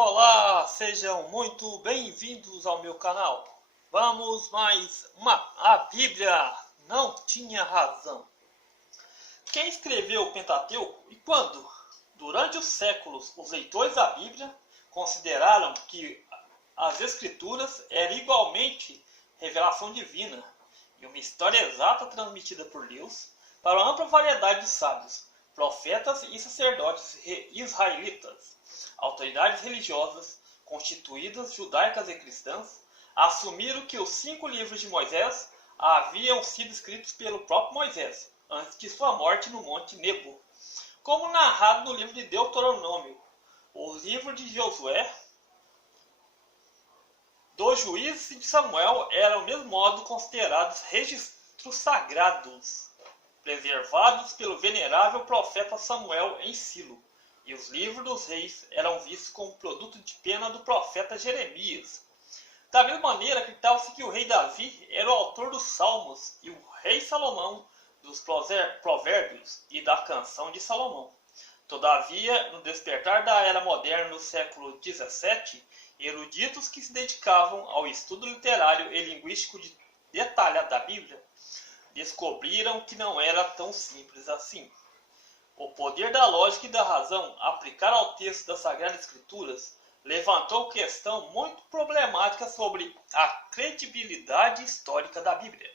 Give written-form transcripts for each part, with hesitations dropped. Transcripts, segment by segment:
Olá, sejam muito bem-vindos ao meu canal. Vamos mais A Bíblia não tinha razão. Quem escreveu o Pentateuco e quando? Durante os séculos, os leitores da Bíblia consideraram que as Escrituras eram igualmente revelação divina e uma história exata transmitida por Deus para uma ampla variedade de sábios, profetas e sacerdotes israelitas. Autoridades religiosas, constituídas judaicas e cristãs, assumiram que os 5 livros de Moisés haviam sido escritos pelo próprio Moisés, antes de sua morte no Monte Nebo. Como narrado no livro de Deuteronômio, o livro de Josué, dos Juízes e de Samuel eram, ao mesmo modo, considerados registros sagrados, preservados pelo venerável profeta Samuel em Silo. E os livros dos reis eram vistos como produto de pena do profeta Jeremias. Da mesma maneira, acreditava-se que o rei Davi era o autor dos Salmos e o rei Salomão dos Provérbios e da Canção de Salomão. Todavia, no despertar da era moderna do século XVII, eruditos que se dedicavam ao estudo literário e linguístico detalhado da Bíblia descobriram que não era tão simples assim. O poder da lógica e da razão aplicado ao texto das Sagradas Escrituras levantou questão muito problemática sobre a credibilidade histórica da Bíblia.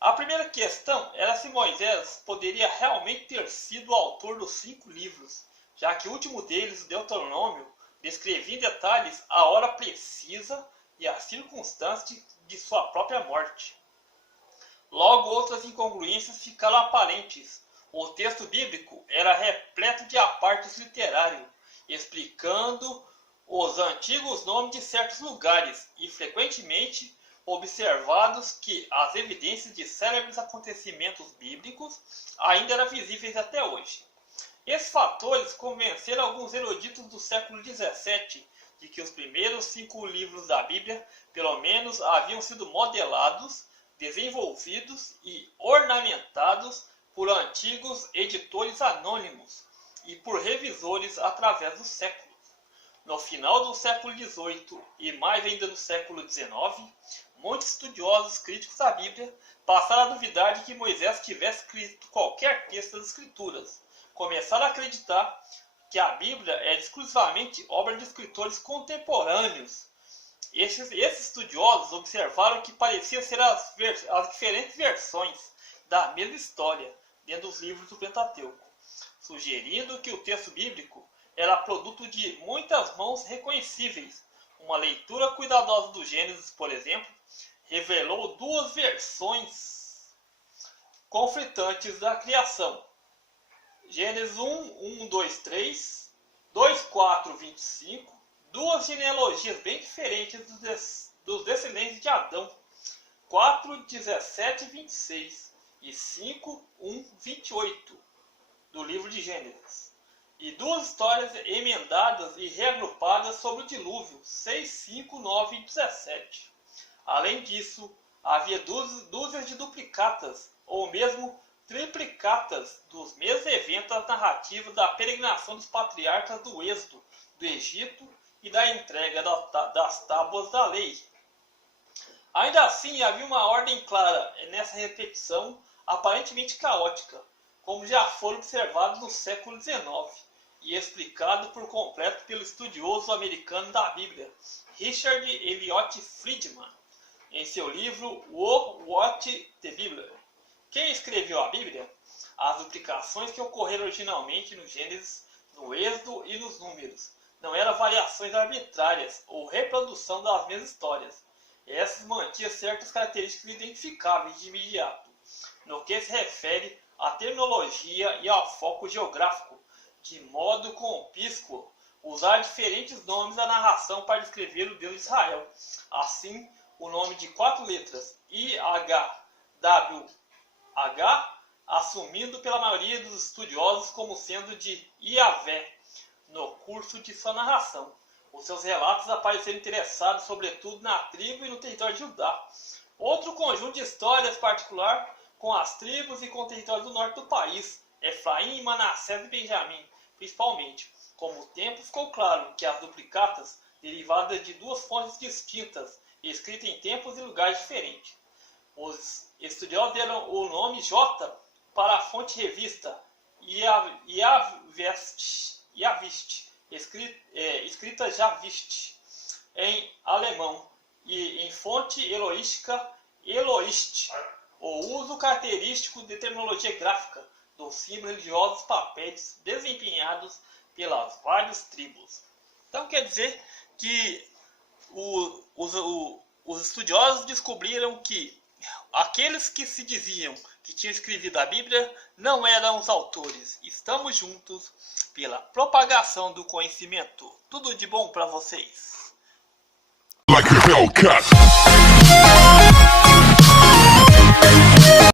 A primeira questão era se Moisés poderia realmente ter sido o autor dos 5 livros, já que o último deles, o Deuteronômio, descrevia em detalhes a hora precisa e as circunstâncias de sua própria morte. Logo, outras incongruências ficaram aparentes. O texto bíblico era repleto de apartes literários, explicando os antigos nomes de certos lugares e frequentemente observados que as evidências de célebres acontecimentos bíblicos ainda eram visíveis até hoje. Esses fatores convenceram alguns eruditos do século XVII de que os primeiros 5 livros da Bíblia, pelo menos, haviam sido modelados, desenvolvidos e ornamentados por antigos editores anônimos e por revisores através dos séculos. No final do século XVIII e mais ainda no século XIX, muitos estudiosos críticos da Bíblia passaram a duvidar de que Moisés tivesse escrito qualquer texto das Escrituras. Começaram a acreditar que a Bíblia era exclusivamente obra de escritores contemporâneos. Esses estudiosos observaram que pareciam ser as diferentes versões da mesma história dentro dos livros do Pentateuco, sugerindo que o texto bíblico era produto de muitas mãos reconhecíveis. Uma leitura cuidadosa do Gênesis, por exemplo, revelou 2 versões conflitantes da criação. Gênesis 1, 2, 3, 2, 4, 25, 2 genealogias bem diferentes dos descendentes de Adão, 4, 17 e 26, e 5, 1, 28, do livro de Gênesis. E 2 histórias emendadas e reagrupadas sobre o dilúvio, 6, 5, 9 e 17. Além disso, havia dúzias de duplicatas, ou mesmo triplicatas, dos mesmos eventos narrativos da peregrinação dos patriarcas do Êxodo, do Egito e da entrega das tábuas da lei. Ainda assim, havia uma ordem clara nessa repetição aparentemente caótica, como já foram observados no século XIX e explicado por completo pelo estudioso americano da Bíblia, Richard Elliott Friedman, em seu livro What the Bible. Quem escreveu a Bíblia? As duplicações que ocorreram originalmente no Gênesis, no Êxodo e nos Números não eram variações arbitrárias ou reprodução das mesmas histórias. Essas mantinham certas características identificáveis de imediato, no que se refere à terminologia e ao foco geográfico, de modo conspícuo usar diferentes nomes da narração para descrever o Deus de Israel. Assim, o nome de 4 letras, IHWH, assumindo pela maioria dos estudiosos como sendo de Iavé, no curso de sua narração. Os seus relatos apareceram interessados sobretudo na tribo e no território de Judá. Outro conjunto de histórias particular com as tribos e com o território do norte do país, Efraim, Manassés e Benjamim, principalmente, Com o tempo ficou claro que as duplicatas, derivadas de duas fontes distintas e escritas em tempos e lugares diferentes. Os estudiosos deram o nome J para a fonte revista Yavist, escrita Javist em alemão, e em fonte eloística Eloist, o uso característico de terminologia gráfica dos símbolos religiosos papéis desempenhados pelas várias tribos. Então quer dizer que os estudiosos descobriram que aqueles que se diziam que tinham escrevido a Bíblia não eram os autores. Estamos juntos pela propagação do conhecimento. Tudo de bom para vocês. Like a Hellcat.